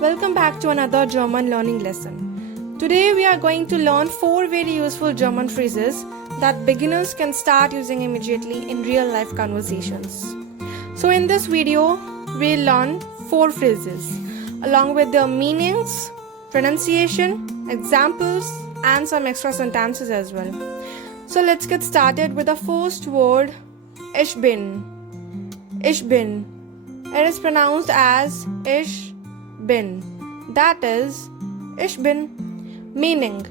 Welcome back to another German learning lesson. Today we are going to learn 4 very useful German phrases that beginners can start using immediately in real life conversations. So in this video, we'll learn 4 phrases along with their meanings, pronunciation, examples and some extra sentences as well. So let's get started with the first word, ich bin. Ich bin. It is pronounced as ich bin. That is, ich bin, meaning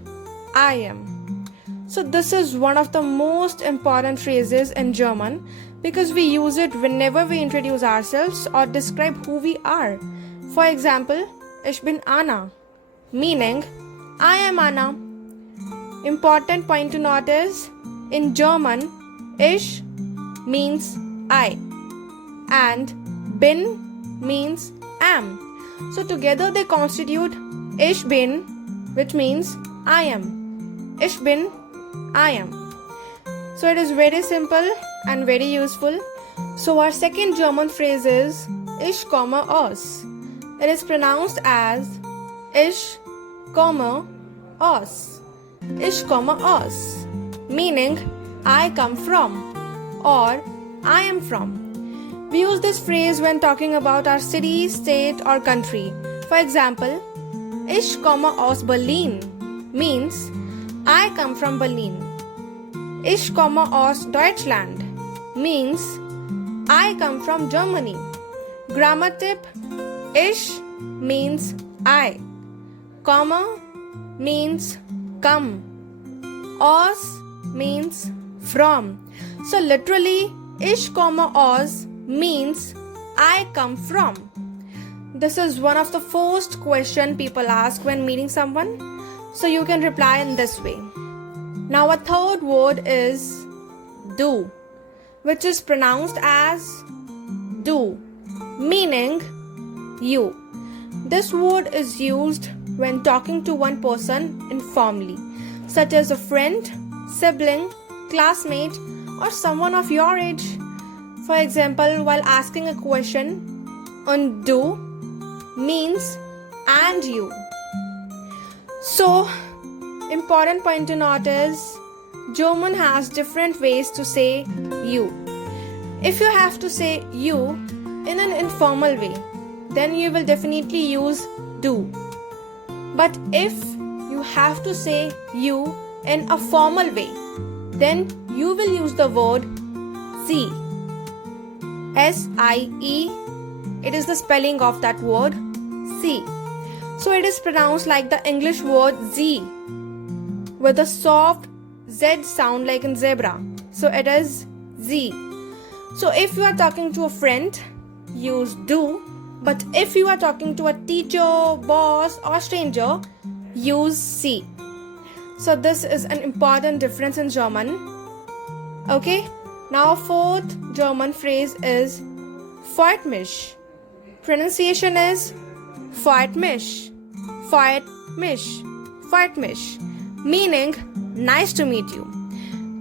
I am. So this is one of the most important phrases in German because we use it whenever we introduce ourselves or describe who we are. For example, ich bin Anna, meaning I am Anna. Important point to note is, in German, ich means I and bin means am. So together they constitute ich bin, which means I am. Ich bin, I am. So it is very simple and very useful. So our second German phrase is ich komme aus. It is pronounced as ich komme aus. Ich komme aus, meaning I come from or I am from. We use this phrase when talking about our city, state or country. For example, ich komme aus Berlin means I come from Berlin. Ich komme aus Deutschland means I come from Germany. Grammar tip: ich means I, komme means come, aus means from. So literally, ich komme aus means I come from. This is one of the first question people ask when meeting someone, so you can reply in this way. Now a third word is du, which is pronounced as du, meaning you. This word is used when talking to one person informally, such as a friend, sibling, classmate, or someone of your age. For example, while asking a question, und du means and you. So, important point to note is, German has different ways to say you. If you have to say you in an informal way, then you will definitely use du. But if you have to say you in a formal way, then you will use the word sie. S-I-E. It is the spelling of that word, sie. So it is pronounced like the English word sie, with a soft Z sound like in zebra. So it is sie. So if you are talking to a friend, use du. But if you are talking to a teacher, boss or stranger, use sie. So this is an important difference in German. Okay, now fourth German phrase is freut mich. Pronunciation is freut mich, freut mich, freut mich, meaning nice to meet you.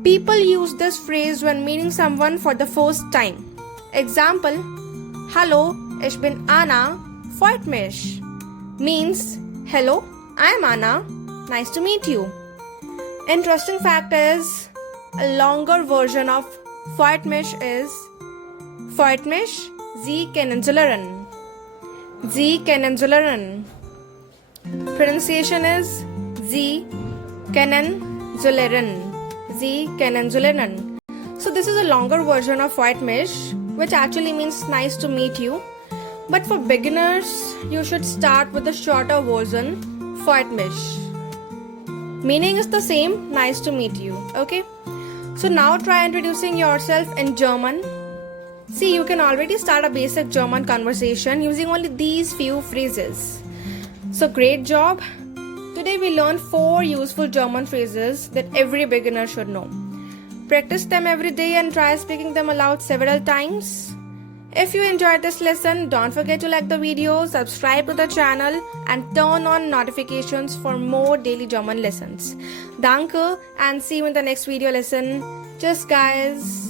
People use this phrase when meeting someone for the first time. Example, hallo, ich bin Anna, freut mich, means hello, I am Anna, nice to meet you. Interesting fact is, a longer version of freut mich is freut mich, Sie kennenzulernen. Sie kennenzulernen. Pronunciation is Sie kennenzulernen. Sie kennenzulernen. So this is a longer version of freut mich, which actually means nice to meet you. But for beginners, you should start with the shorter version, freut mich. Meaning is the same, nice to meet you. Okay? So now try introducing yourself in German. See, you can already start a basic German conversation using only these few phrases. So great job! Today we learned 4 useful German phrases that every beginner should know. Practice them every day and try speaking them aloud several times. If you enjoyed this lesson, don't forget to like the video, subscribe to the channel and turn on notifications for more daily German lessons. Danke and see you in the next video lesson. Tschüss guys!